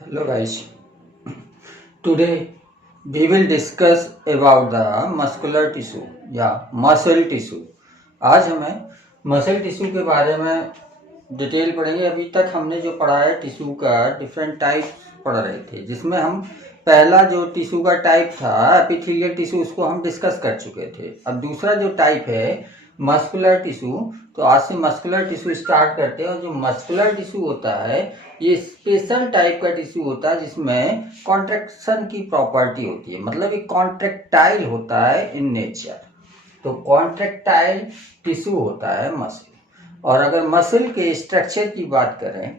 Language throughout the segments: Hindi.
Hello guys, today we will discuss about the muscular tissue या मसल टिश्यू। आज हमें मसल टिश्यू के बारे में डिटेल पढ़ेंगे। अभी तक हमने जो पढ़ा है टिश्यू का डिफरेंट टाइप पढ़ रहे थे, जिसमें हम पहला जो टिश्यू का टाइप था एपिथेलियल टिश्यू, उसको हम डिस्कस कर चुके थे। अब दूसरा जो टाइप है मस्कुलर टिश्यू, तो आज से मस्कुलर टिश्यू स्टार्ट करते हैं। और जो मस्कुलर टिश्यू होता है ये स्पेशल टाइप का टिश्यू होता है जिसमें कॉन्ट्रैक्शन की प्रॉपर्टी होती है, मतलब ये कॉन्ट्रैक्टाइल होता है इन नेचर। तो कॉन्ट्रैक्टाइल टिश्यू होता है मसल। और अगर मसल के स्ट्रक्चर की बात करें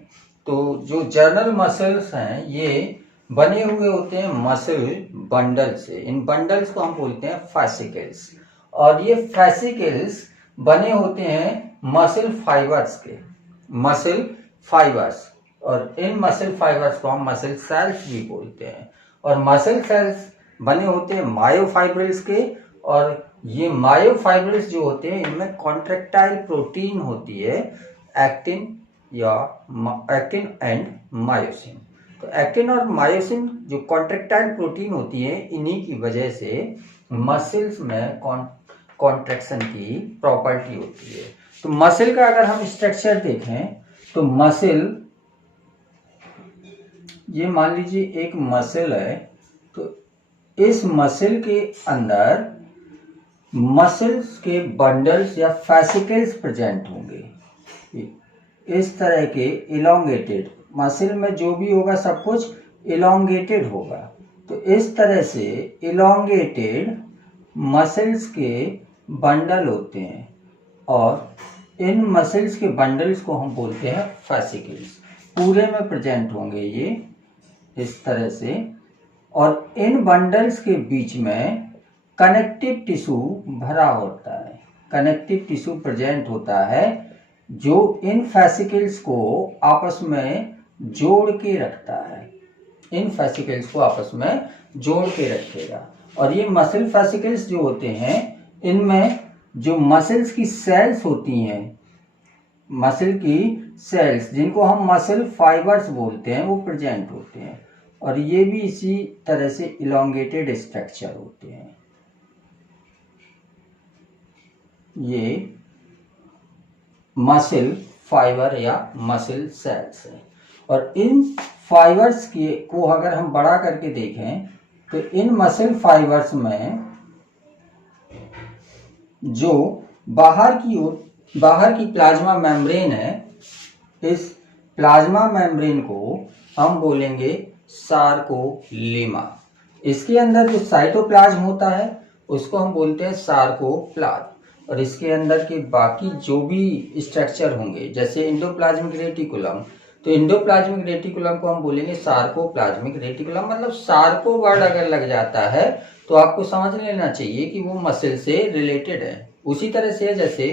तो जो जर्नल मसल्स हैं ये बने हुए होते हैं मसल बंडल से। इन बंडल्स को हम बोलते हैं फैसिकल्स, और ये फैसिकल्स बने होते हैं मसल फाइबर्स के, मसल फाइबर्स। और इन मसल फाइबर्स को हम मसल सेल्स भी बोलते हैं। और मसल सेल्स बने होते हैं मायोफाइब्रिल्स के, और ये मायोफाइब्रिल्स जो होते हैं इनमें कॉन्ट्रैक्टाइल प्रोटीन होती है, एक्टिन या एक्टिन एंड मायोसिन। तो एक्टिन और मायोसिन जो कॉन्ट्रैक्टाइल प्रोटीन होती है, इन्हीं की वजह से मसल्स में कॉन्ट्रैक्शन की प्रॉपर्टी होती है। तो मसल का अगर हम स्ट्रक्चर देखें तो मसल, ये मान लीजिए एक मसल है, तो इस मसल के अंदर मसल्स के बंडल्स या फैसिकल्स प्रेजेंट होंगे। इस तरह के इलोंगेटेड मसल में जो भी होगा सब कुछ इलोंगेटेड होगा। तो इस तरह से इलोंगेटेड मसल्स के बंडल होते हैं, और इन मसल्स के बंडल्स को हम बोलते हैं फैसिकल्स। पूरे में प्रेजेंट होंगे ये इस तरह से, और इन बंडल्स के बीच में कनेक्टिव टिश्यू भरा होता है, कनेक्टिव टिश्यू प्रेजेंट होता है जो इन फैसिकल्स को आपस में जोड़ के रखता है, इन फैसिकल्स को आपस में जोड़ के रखेगा। और ये मसल फैसिकल्स जो होते हैं इनमें जो मसल्स की सेल्स होती हैं, मसल की सेल्स जिनको हम मसल फाइबर्स बोलते हैं, वो प्रेजेंट होते हैं। और ये भी इसी तरह से इलोंगेटेड स्ट्रक्चर होते हैं। ये मसल फाइबर या मसल सेल्स है। और इन फाइबर्स को अगर हम बड़ा करके देखें तो इन मसल फाइबर्स में जो बाहर की प्लाज्मा मेम्ब्रेन है, इस प्लाज्मा मेम्ब्रेन को हम बोलेंगे सार्कोलेमा। इसके अंदर जो साइटोप्लाज्म होता है उसको हम बोलते हैं सार्कोप्लाज्म। और इसके अंदर के बाकी जो भी स्ट्रक्चर होंगे, जैसे इंडोप्लाज्मिक रेटिकुलम, तो इंडोप्लाज्मिक रेटिकुलम को हम बोलेंगे सार्कोप्लाज्मिक रेटिकुलम। मतलब सार्को वर्ड अगर लग जाता है तो आपको समझ लेना चाहिए कि वो मसल से रिलेटेड है। उसी तरह से जैसे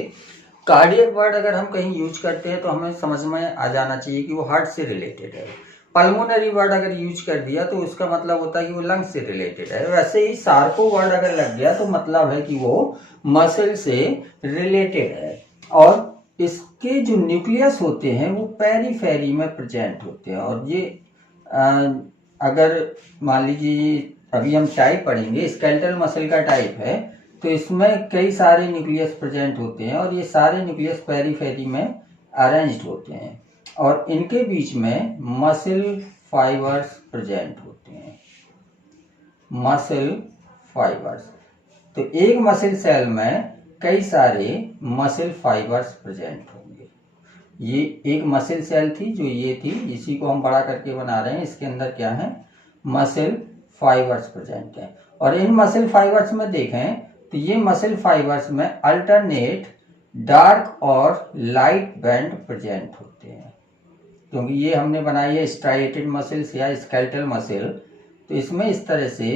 कार्डियक वर्ड अगर हम कहीं यूज करते हैं तो हमें समझ में आ जाना चाहिए कि वो हार्ट से रिलेटेड है। पल्मोनरी वर्ड अगर यूज कर दिया तो उसका मतलब होता है कि वो लंग्स से रिलेटेड है। वैसे ही सार्को वर्ड अगर लग गया तो मतलब है कि वो मसल से रिलेटेड है। और इसके जो न्यूक्लियस होते हैं वो पेरीफेरी में प्रेजेंट होते हैं। और ये अगर मान लीजिए अभी हम टाइप पढ़ेंगे, स्केलेटल मसल का टाइप है, तो इसमें कई सारे न्यूक्लियस प्रेजेंट होते हैं, और ये सारे न्यूक्लियस पेरीफेरी में अरेंज्ड होते हैं, और इनके बीच में मसल फाइबर्स प्रेजेंट होते हैं, मसल फाइबर्स। तो एक मसल सेल में कई सारे मसल फाइबर्स प्रेजेंट होंगे। ये एक मसल सेल थी जो ये थी, इसी को हम बड़ा करके बना रहे हैं। इसके अंदर क्या है, मसल फाइबर्स प्रेजेंट है। और इन मसल फाइबर्स में देखें तो ये मसल फाइबर्स में अल्टरनेट डार्क और लाइट बैंड प्रेजेंट होते हैं। क्योंकि ये हमने बनाई है स्ट्राइएटेड मसल्स या स्केलेटल मसल, तो इसमें इस तरह से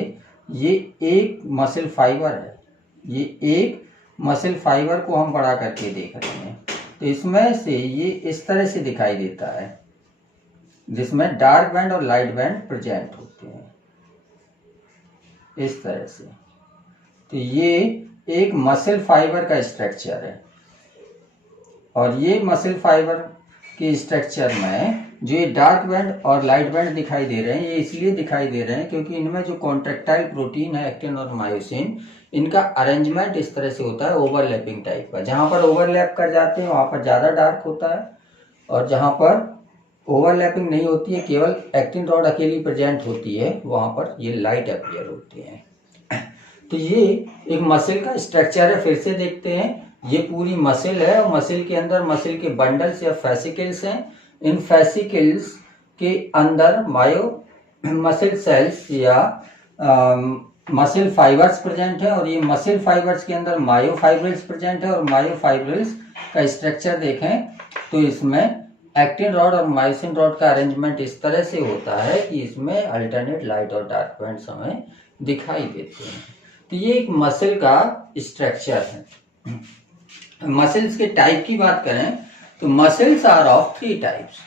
ये एक मसल फाइबर है, ये एक मसल फाइबर को हम बड़ा करके देख रहे हैं। तो इसमें से ये इस तरह से दिखाई देता है, जिसमें डार्क बैंड और लाइट बैंड प्रेजेंट होते हैं इस तरह से। तो ये एक मसल फाइबर का स्ट्रक्चर है, और ये मसल फाइबर के स्ट्रक्चर में जो ये डार्क बैंड और लाइट बैंड दिखाई दे रहे हैं, ये इसलिए दिखाई दे रहे हैं क्योंकि इनमें जो कॉन्ट्रेक्टाइल प्रोटीन है एक्टिन और मायोसिन, इनका अरेंजमेंट इस तरह से होता है ओवरलैपिंग टाइप का। जहां पर ओवरलैप कर जाते हैं वहां पर ज़्यादा डार्क होता है, और जहां पर ओवरलैपिंग नहीं होती है, केवल एक्टिन रॉड अकेली प्रेजेंट होती है, वहां पर ये लाइट अपीयर होती है। तो ये एक मसल का स्ट्रक्चर है। फिर से देखते हैं, ये पूरी मसल है और मसल के अंदर मसल के बंडल्स या फेसिकल्स हैं। इन फेसिकल्स के अंदर मायो मसल सेल्स या मसल फाइबर्स प्रेजेंट है, और ये मसल फाइबर्स के अंदर मायोफाइब्रिल्स प्रेजेंट है। और मायोफाइब्रिल्स का स्ट्रक्चर देखें तो इसमें एक्टिन रॉड और मायोसिन रॉड का अरेंजमेंट इस तरह से होता है कि इसमें अल्टरनेट लाइट और डार्क बैंड्स हमें दिखाई देते हैं। तो ये एक मसल का स्ट्रक्चर है। मसल्स के टाइप की बात करें तो muscles are of 3 types.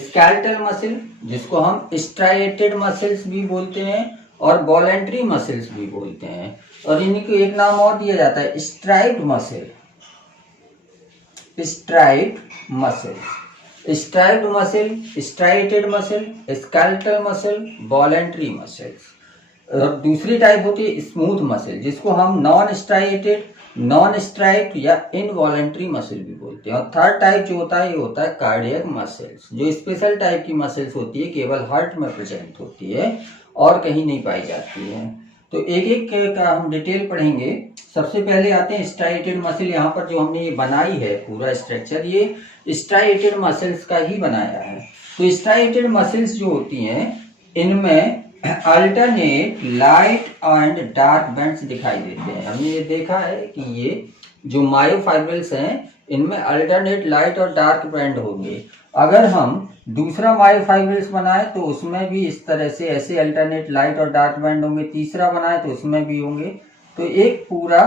Skeletal muscle, जिसको हम स्ट्राइएटेड मसल्स भी बोलते हैं और वॉलेंट्री मसल्स भी बोलते हैं, और इन्हीं को एक नाम और दिया जाता है striped muscle. Striped muscle, striped muscle, striated muscle, skeletal muscle, voluntary muscles. और दूसरी टाइप होती है स्मूथ मसल, जिसको हम नॉन स्ट्राइएटेड, नॉन स्ट्राइप्ड या इनवॉलेंट्री मसल भी बोलते हैं। और थर्ड टाइप जो होता है ये होता है कार्डियक मसल्स, जो स्पेशल टाइप की मसल्स होती है, केवल हार्ट में प्रेजेंट होती है और कहीं नहीं पाई जाती है। तो एक एक का हम डिटेल पढ़ेंगे। सबसे पहले आते हैं स्ट्राइएटेड मसल। यहाँ पर जो हमने ये बनाई है पूरा स्ट्रक्चर, ये स्ट्राइएटेड मसल्स का ही बनाया है। तो स्ट्राइएटेड मसल्स जो होती हैं इनमें alternate light and dark bands दिखाई देते हैं। हमने ये देखा है कि ये जो मायोफाइब्रिल्स हैं इनमें अल्टरनेट लाइट और डार्क बैंड होंगे। अगर हम दूसरा मायोफाइब्रिल्स बनाए तो उसमें भी इस तरह से ऐसे अल्टरनेट लाइट और डार्क बैंड होंगे, तीसरा बनाए तो उसमें भी होंगे। तो एक पूरा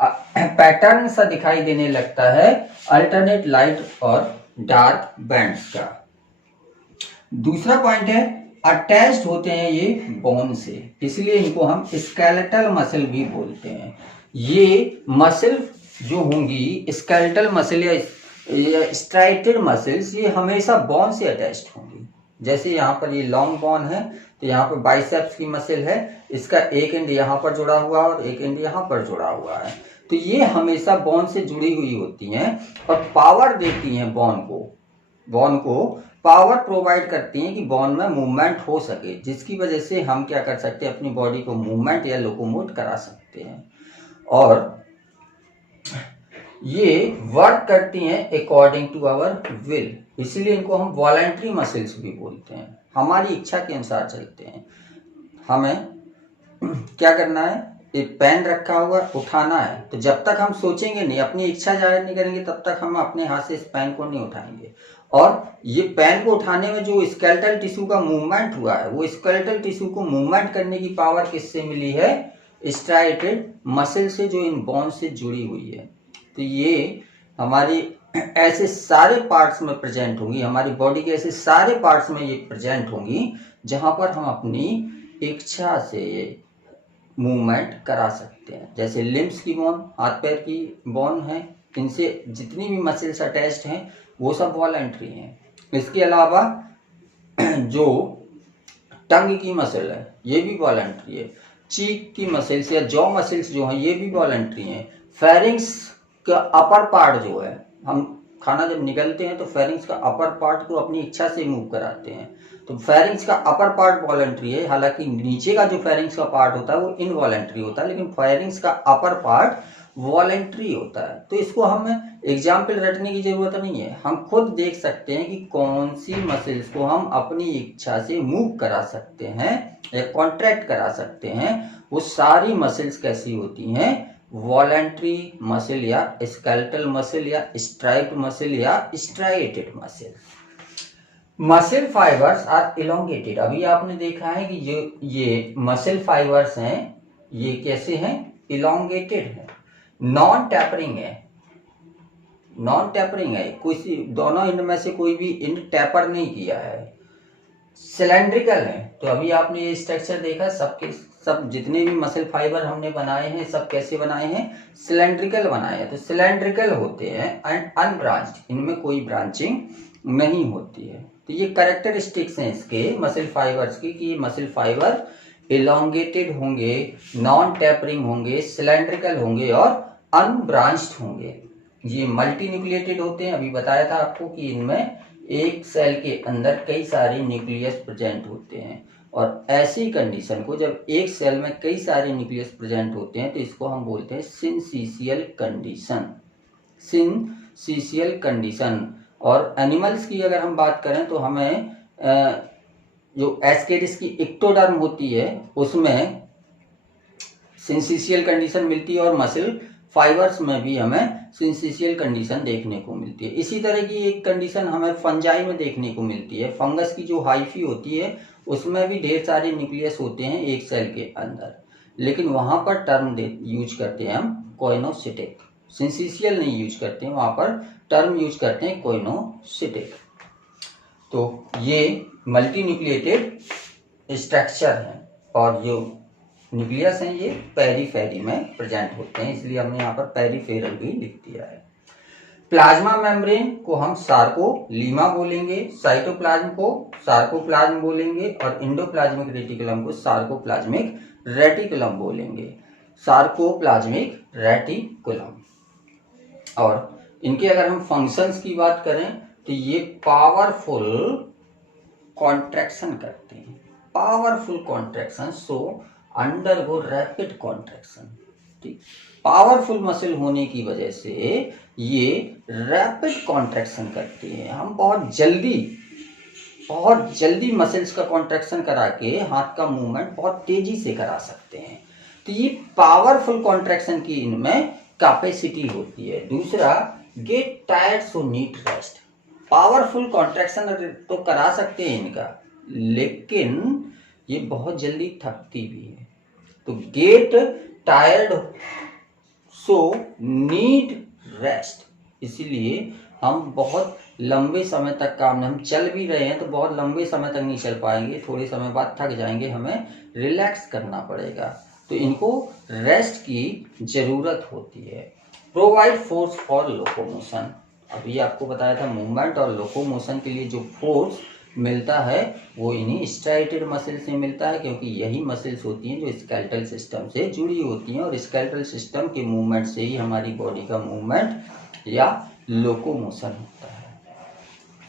पैटर्न सा दिखाई देने लगता है अल्टरनेट लाइट और डार्क बैंड्स का। दूसरा पॉइंट है अटैच्ड होते हैं ये बोन से, इसलिए इनको हम स्केलेटल मसल भी बोलते हैं। ये मसल जो होंगी स्केलेटल मसल या स्ट्राइएटेड मसल्स, ये हमेशा बोन से अटैच्ड होंगी। जैसे यहाँ पर ये लॉन्ग बोन है तो यहाँ पर बाइसेप्स की मसल है, इसका एक एंड यहाँ पर जुड़ा हुआ और एक एंड यहाँ पर जुड़ा हुआ है। तो ये हमेशा बोन से जुड़ी हुई होती हैं और पावर देती हैं बोन को पावर प्रोवाइड करती हैं कि बोन में मूवमेंट हो सके, जिसकी वजह से हम क्या कर सकते हैं, अपनी बॉडी को मूवमेंट या लोकोमोट करा सकते हैं। और ये वर्क करती हैं अकॉर्डिंग टू आवर विल, इसलिए इनको हम वॉलेंट्री मसल्स भी बोलते हैं। हमारी इच्छा के अनुसार चलते हैं। हमें क्या करना है, एक पेन रखा हुआ उठाना है, तो जब तक हम सोचेंगे नहीं, अपनी इच्छा जाहिर नहीं करेंगे, तब तक हम अपने हाथ से इस पेन को नहीं उठाएंगे। और ये पेन को उठाने में जो स्केलेटल टिश्यू का मूवमेंट हुआ है, वो स्केलेटल टिश्यू को मूवमेंट करने की पावर किससे मिली है, स्ट्राइएटेड मसल से, जो इन बोन से जुड़ी हुई है। तो ये हमारी ऐसे सारे पार्ट्स में प्रेजेंट होंगी, हमारी बॉडी के ऐसे सारे पार्ट्स में ये प्रेजेंट होंगी जहां पर हम अपनी इच्छा से मूवमेंट करा सकते हैं। जैसे लिम्स की बोन, हाथ पैर की बोन है, इनसे जितनी भी मसल्स अटैच्ड हैं वो सब वॉलेंट्री हैं। इसके अलावा जो टंग की मसल है ये भी वॉलेंट्री है। चीक की मसल्स या जॉ मसल्स जो हैं ये भी वॉलेंट्री हैं। फेरिंग्स का अपर पार्ट जो है, हम खाना जब निगलते हैं तो फेरिंग्स का अपर पार्ट को अपनी इच्छा से मूव कराते हैं, तो फेरिंग्स का अपर पार्ट वॉलेंट्री है। हालांकि नीचे का जो फेरिंग्स का पार्ट होता है वो इनवॉलेंट्री होता है, लेकिन फेरिंग्स का अपर पार्ट वॉलेंट्री होता है। तो इसको हमें एग्जाम्पल रटने की जरूरत नहीं है, हम खुद देख सकते हैं कि कौन सी मसल्स को हम अपनी इच्छा से मूव करा सकते हैं या कॉन्ट्रैक्ट करा सकते हैं। वो सारी मसल्स कैसी होती हैं, वॉलेंट्री मसल या स्केलेटल मसल या स्ट्राइप्ड मसल या striated muscle. Muscle fibres are elongated. अभी आपने देखा है कि जो ये मसल फाइबर्स हैं ये कैसे हैं, इलोंगेटेड है, नॉन टैपरिंग है। नॉन टैपरिंग है, कोई दोनों इंड में से कोई भी इंड टैपर नहीं किया है। सिलेंड्रिकल है। तो अभी आपने ये स्ट्रक्चर देखा, सबके सब जितने भी मसल फाइबर हमने बनाए हैं सब कैसे बनाए हैं, सिलेंड्रिकल बनाए हैं। तो सिलेंड्रिकल होते हैं एंड अनब्रांच्ड, इनमें कोई ब्रांचिंग नहीं होती है। तो ये कैरेक्टरिस्टिक्स हैं इसके मसल फाइबर्स की कि मसल फाइबर इलोंगेटेड होंगे, नॉन टैपरिंग होंगे, सिलेंड्रिकल होंगे और अनब्रांच्ड होंगे। ये मल्टी न्यूक्लिएटेड होते हैं। अभी बताया था आपको कि इनमें एक सेल के अंदर कई सारे न्यूक्लियस प्रेजेंट होते हैं, और ऐसी कंडीशन को जब एक सेल में कई सारे न्यूक्लियस प्रेजेंट होते हैं तो इसको हम बोलते हैं सिंसीशियल कंडीशन। सिंसीशियल कंडीशन। और एनिमल्स की अगर हम बात करें तो हमें जो एस्केरिस की इक्टोडर्म होती है उसमें सिंसीशियल कंडीशन मिलती है, और मसल फाइबर्स में भी हमें सिंसीशियल कंडीशन देखने को मिलती है। इसी तरह की एक कंडीशन हमें फंजाई में देखने को मिलती है। फंगस की जो हाइफी होती है उसमें भी ढेर सारे न्यूक्लियस होते हैं एक सेल के अंदर, लेकिन वहां पर टर्म यूज करते हैं हम कोइनोसिटिक। सिंसीशियल नहीं यूज करते हैं, वहां पर टर्म यूज करते हैं कोइनोसिटिक। तो ये मल्टी न्यूक्लिएटेड स्ट्रक्चर है, और जो न्यूक्लियस हैं ये पेरीफेरी में प्रेजेंट होते हैं, इसलिए हमने यहाँ पर पेरीफेरल भी लिख दिया है। प्लाज्मा मेम्ब्रेन को हम सार्कोलीमा बोलेंगे, साइटोप्लाज्म को सार्कोप्लाज्म बोलेंगे, और इंडोप्लाज्मिक रेटिकुलम को सार्कोप्लाज्मिक रेटिकुलम बोलेंगे। Sarcoplasmic reticulum. और इनके अगर हम फंक्शंस की बात करें तो ये पावरफुल कॉन्ट्रैक्शन करते हैं। पावरफुल कॉन्ट्रैक्शन, सो अंडरगो रैपिड कॉन्ट्रैक्शन। ठीक, पावरफुल मसल होने की वजह से ये रैपिड कॉन्ट्रैक्शन करते हैं। हम बहुत जल्दी मसल्स का कॉन्ट्रैक्शन करा के हाथ का मूवमेंट बहुत तेजी से करा सकते हैं। तो ये पावरफुल कॉन्ट्रैक्शन की इनमें कैपेसिटी होती है। दूसरा, get tired so need rest. Powerful contraction तो करा सकते हैं इनका, लेकिन ये बहुत जल्दी थकती भी है। तो get tired so need rest, इसलिए हम बहुत लंबे समय तक काम, हम चल भी रहे हैं तो बहुत लंबे समय तक नहीं चल पाएंगे, थोड़े समय बाद थक जाएंगे, हमें रिलैक्स करना पड़ेगा। तो इनको रेस्ट की जरूरत होती है। Provide force for locomotion. अभी आपको बताया था मूवमेंट और लोकोमोशन के लिए जो फोर्स मिलता है वो इन्हीं स्ट्राइटेड मसल से मिलता है, क्योंकि यही मसल्स होती हैं जो स्केलेटल सिस्टम से जुड़ी होती हैं, और स्केलेटल सिस्टम के मूवमेंट से ही हमारी बॉडी का मूवमेंट या लोकोमोशन होता है।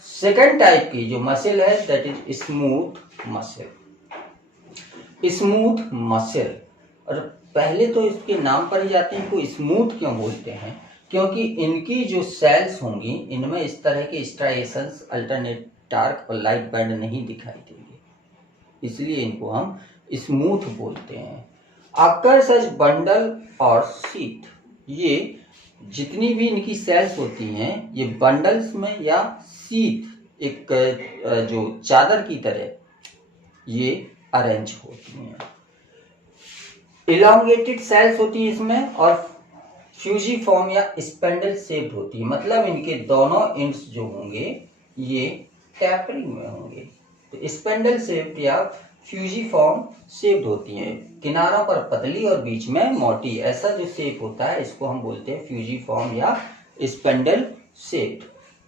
सेकेंड टाइप की जो मसल है that is smooth muscle. Smooth muscle, और पहले तो इसके नाम पर ही जाते हैं, इनको स्मूथ क्यों बोलते हैं? क्योंकि इनकी जो सेल्स होंगी इनमें इस तरह के स्ट्राइएशंस, अल्टरनेट डार्क और लाइट बैंड नहीं दिखाई देंगे, इसलिए इनको हम स्मूथ बोलते हैं। अक्कर सच बंडल और शीथ, ये जितनी भी इनकी सेल्स होती हैं ये बंडल्स में या शीथ, एक जो चादर की तरह ये अरेंज होती हैं। इलांगेटेड सेल्स होती है इसमें, और फ्यूजिफॉर्म या स्पेंडल शेप्ड होती है, मतलब इनके दोनों एंड्स जो होंगे ये टैपरिंग में होंगे। तो स्पेंडल शेप्ड या फ्यूजिफॉर्म शेप्ड होती हैं, किनारों पर पतली और बीच में मोटी, ऐसा जो शेप होता है इसको हम बोलते हैं फ्यूजिफॉर्म या स्पेंडल शेप्ड।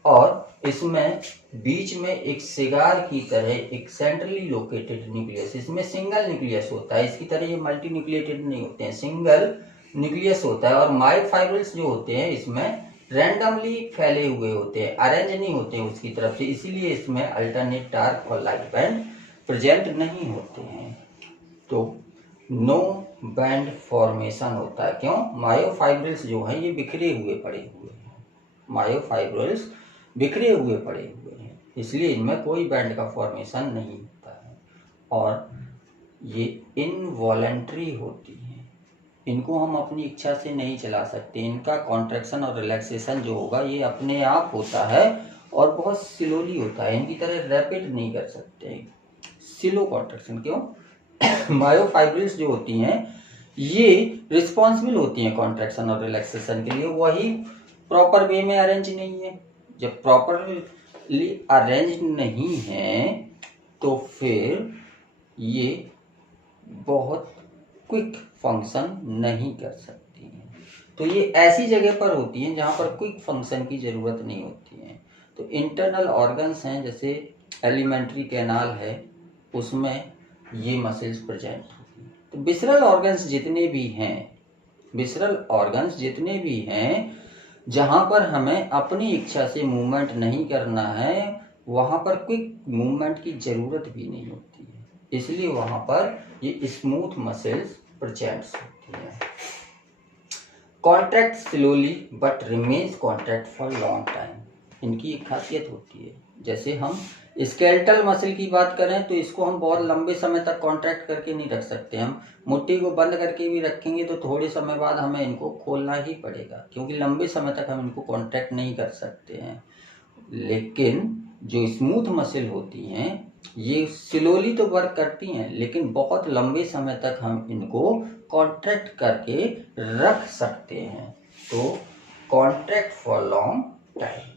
और इसमें बीच में एक सिगार की तरह एक सेंट्रली लोकेटेड न्यूक्लियस, इसमें सिंगल न्यूक्लियस होता है, इसकी तरह ये मल्टी न्यूक्लिएटेड नहीं होते हैं, सिंगल न्यूक्लियस होता है। और मायोफाइब्रिल्स जो होते हैं इसमें रैंडमली फैले हुए होते हैं, अरेंज नहीं होते हैं उसकी तरफ से, इसीलिए इसमें अल्टरनेट डार्क और लाइट बैंड प्रेजेंट नहीं होते हैं। तो नो बैंड फॉर्मेशन होता है, क्यों? मायोफाइब्रिल्स जो है ये बिखरे हुए पड़े हुए हैं, मायोफाइब्रिल्स बिखरे हुए पड़े हुए हैं, इसलिए इनमें कोई बैंड का फॉर्मेशन नहीं होता है, और ये इनवॉलेंट्री होती है, इनको हम अपनी इच्छा से नहीं चला सकते। इनका कॉन्ट्रैक्शन और रिलैक्सेशन जो होगा ये अपने आप होता है और बहुत स्लोली होता है, इनकी तरह रैपिड नहीं कर सकते, स्लो कॉन्ट्रैक्शन। क्यों? मायोफाइब्रिल्स जो होती हैं ये रिस्पॉन्सिबल होती हैं कॉन्ट्रैक्शन और रिलैक्सेशन के लिए, वही प्रॉपर वे में अरेंज नहीं है। जब प्रॉपरली अरेंज नहीं है तो फिर ये बहुत क्विक फंक्शन नहीं कर सकती हैं। तो ये ऐसी जगह पर होती हैं जहाँ पर क्विक फंक्शन की ज़रूरत नहीं होती है। तो तो इंटरनल ऑर्गन्स हैं, जैसे एलिमेंट्री कैनाल है, उसमें ये मसल्स प्रेजेंट होती हैं। तो विसरल ऑर्गन्स जितने भी हैं, विसरल ऑर्गन्स जितने भी हैं, जहाँ पर हमें अपनी इच्छा से मूवमेंट नहीं करना है, वहाँ पर क्विक मूवमेंट की ज़रूरत भी नहीं होती है, इसलिए वहाँ पर ये स्मूथ मसल्स प्रेजेंट होती हैं। Contract slowly but remains contract for long time, इनकी एक खासियत होती है। जैसे हम स्केलेटल मसल की बात करें तो इसको हम बहुत लंबे समय तक कॉन्ट्रैक्ट करके नहीं रख सकते। हम मुट्ठी को बंद करके भी रखेंगे तो थोड़े समय बाद हमें इनको खोलना ही पड़ेगा, क्योंकि लंबे समय तक हम इनको कॉन्ट्रैक्ट नहीं कर सकते हैं। लेकिन जो स्मूथ मसल होती हैं ये स्लोली तो वर्क करती हैं, लेकिन बहुत लंबे समय तक हम इनको कॉन्ट्रैक्ट करके रख सकते हैं। तो contract for long time.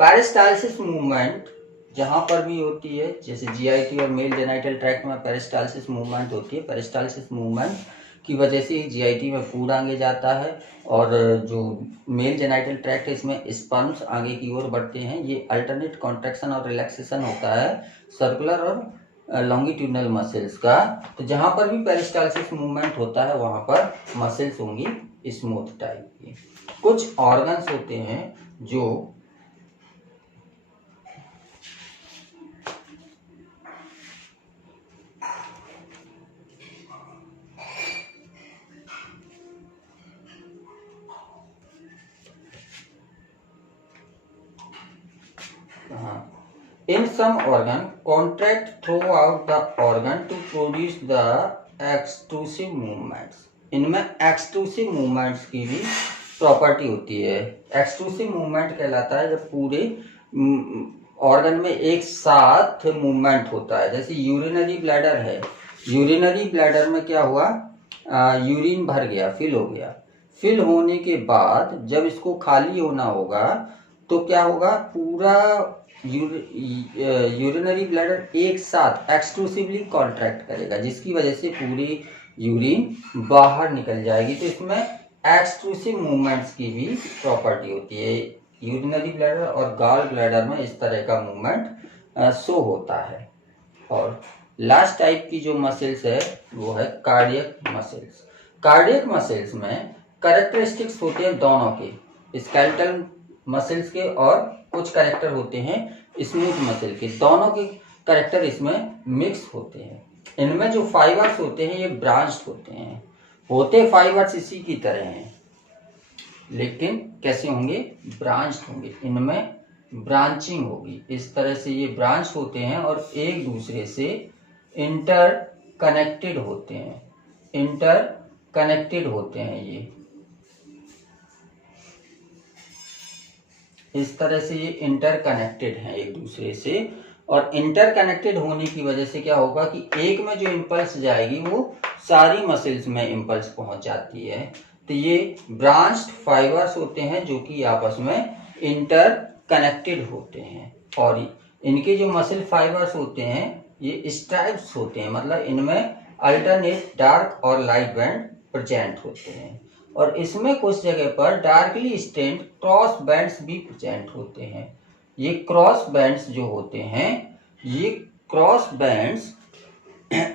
Peristalsis movement जहाँ पर भी होती है, जैसे जीआईटी और मेल जेनाइटल ट्रैक्ट में पेरिस्टालसिस मूवमेंट होती है। पेरिस्टालसिस मूवमेंट की वजह से जीआईटी में फूड आगे जाता है, और जो मेल जेनाइटल ट्रैक्ट है इसमें स्पर्म्स आगे की ओर बढ़ते हैं। ये अल्टरनेट कॉन्ट्रैक्शन और रिलैक्सेशन होता है सर्कुलर और लॉन्गिट्यूडनल मसल्स का। तो जहाँ पर भी पेरिस्टालसिस मूवमेंट होता है वहाँ पर मसल्स होंगी स्मूथ टाइप की। कुछ ऑर्गन्स होते हैं जो in some organ contract throughout the organ to produce the extrusive movements। इनमें एक्सट्रूसिव मूवमेंट्स की भी प्रॉपर्टी होती है। एक्सट्रूसिव मूवमेंट कहलाता है जब पूरे ऑर्गन में एक साथ मूवमेंट होता है। जैसे यूरिनरी ब्लैडर है, यूरिनरी ब्लैडर में क्या हुआ, यूरिन भर गया, फिल हो गया। फिल होने के बाद जब इसको खाली होना होगा तो क्या होगा, पूरा यूरिनरी ब्लैडर एक साथ एक्सक्लूसिवली कॉन्ट्रैक्ट करेगा, जिसकी वजह से पूरी यूरिन बाहर निकल जाएगी। तो इसमें एक्सक्लूसिव मूवमेंट्स की भी प्रॉपर्टी होती है। यूरिनरी ब्लैडर और गॉल ब्लैडर में इस तरह का मूवमेंट शो होता है। और लास्ट टाइप की जो मसल्स है वो है कार्डियक मसल्स। कार्डियक मसल्स में कैरेक्टरिस्टिक्स होते हैं दोनों के, स्केलेटल मसल्स के, और कुछ कैरेक्टर होते हैं स्मूथ मसल के। दोनों के कैरेक्टर इसमें मिक्स होते हैं। इनमें जो फाइबर्स होते हैं ये ब्रांच्ड होते हैं, होते फाइबर्स इसी की तरह हैं, लेकिन कैसे होंगे, ब्रांच्ड होंगे। इनमें ब्रांचिंग होगी, इस तरह से ये ब्रांच होते हैं और एक दूसरे से इंटर कनेक्टेड होते हैं, इंटर कनेक्टेड होते हैं। ये इस तरह से ये इंटर कनेक्टेड हैं एक दूसरे से, और इंटर कनेक्टेड होने की वजह से क्या होगा कि एक में जो इम्पल्स जाएगी वो सारी मसल्स में इम्पल्स पहुंच जाती है। तो ये ब्रांच्ड फाइबर्स होते हैं जो कि आपस में इंटर कनेक्टेड होते हैं। और इनके जो मसल फाइबर्स होते हैं ये स्ट्राइप्स होते हैं, मतलब इनमें अल्टरनेट डार्क और लाइट बैंड प्रेजेंट होते हैं। और इसमें कुछ जगह पर डार्कली स्टेन्ड क्रॉस बैंड्स भी प्रेजेंट होते हैं। ये क्रॉस बैंड्स जो होते हैं, ये क्रॉस बैंड्स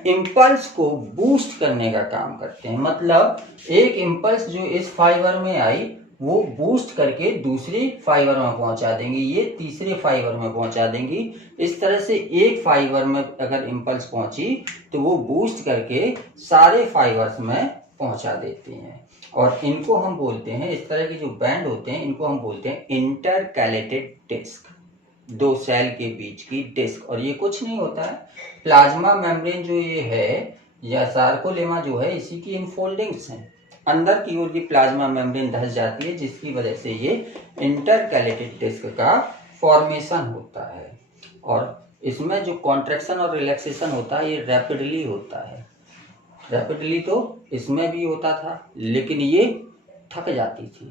इम्पल्स को बूस्ट करने का काम करते हैं। मतलब एक इम्पल्स जो इस फाइबर में आई वो बूस्ट करके दूसरी फाइबर में पहुंचा देंगी, ये तीसरे फाइबर में पहुंचा देंगी। इस तरह से एक फाइबर में अगर इम्पल्स पहुंची तो वो बूस्ट करके सारे फाइबर्स में पहुंचा देती हैं। और इनको हम बोलते हैं, इस तरह के जो बैंड होते हैं इनको हम बोलते हैं इंटरकैलेटेड डिस्क, दो सेल के बीच की डिस्क। और ये कुछ नहीं होता है, प्लाज्मा मेम्ब्रेन जो ये है या सार्कोलेमा जो है इसी की इनफोल्डिंग्स हैं। अंदर की ओर की प्लाज्मा मेम्ब्रेन धस जाती है, जिसकी वजह से ये इंटरकैलेटेड डिस्क का फॉर्मेशन होता है। और इसमें जो कॉन्ट्रैक्शन और रिलैक्सेशन होता है ये रैपिडली होता है। रैपिडली तो इसमें भी होता था, लेकिन ये थक जाती थी।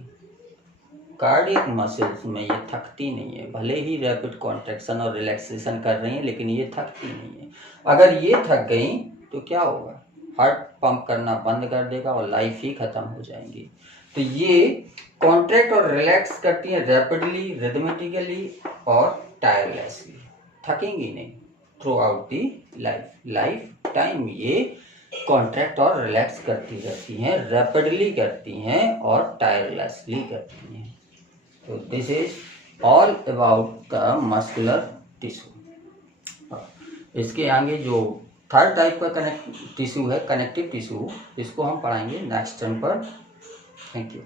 कार्डियक मसल्स में ये थकती नहीं है, भले ही रैपिड कॉन्ट्रैक्शन और रिलैक्सेशन कर रही हैं लेकिन ये थकती नहीं है। अगर ये थक गई तो क्या होगा, हार्ट पंप करना बंद कर देगा और लाइफ ही खत्म हो जाएंगी। तो ये कॉन्ट्रैक्ट और रिलैक्स करती हैं रैपिडली, रिदमेटिकली और टायरलेसली, थकेंगी नहीं through out the life time. ये कॉन्ट्रैक्ट और रिलैक्स करती रहती हैं, रैपिडली करती हैं और टायरलेसली करती हैं। तो this is all about the muscular tissue. इसके आगे जो थर्ड टाइप का टिश्यू है कनेक्टिव टिश्यू, इसको हम पढ़ाएंगे नेक्स्ट टर्म पर। Thank you.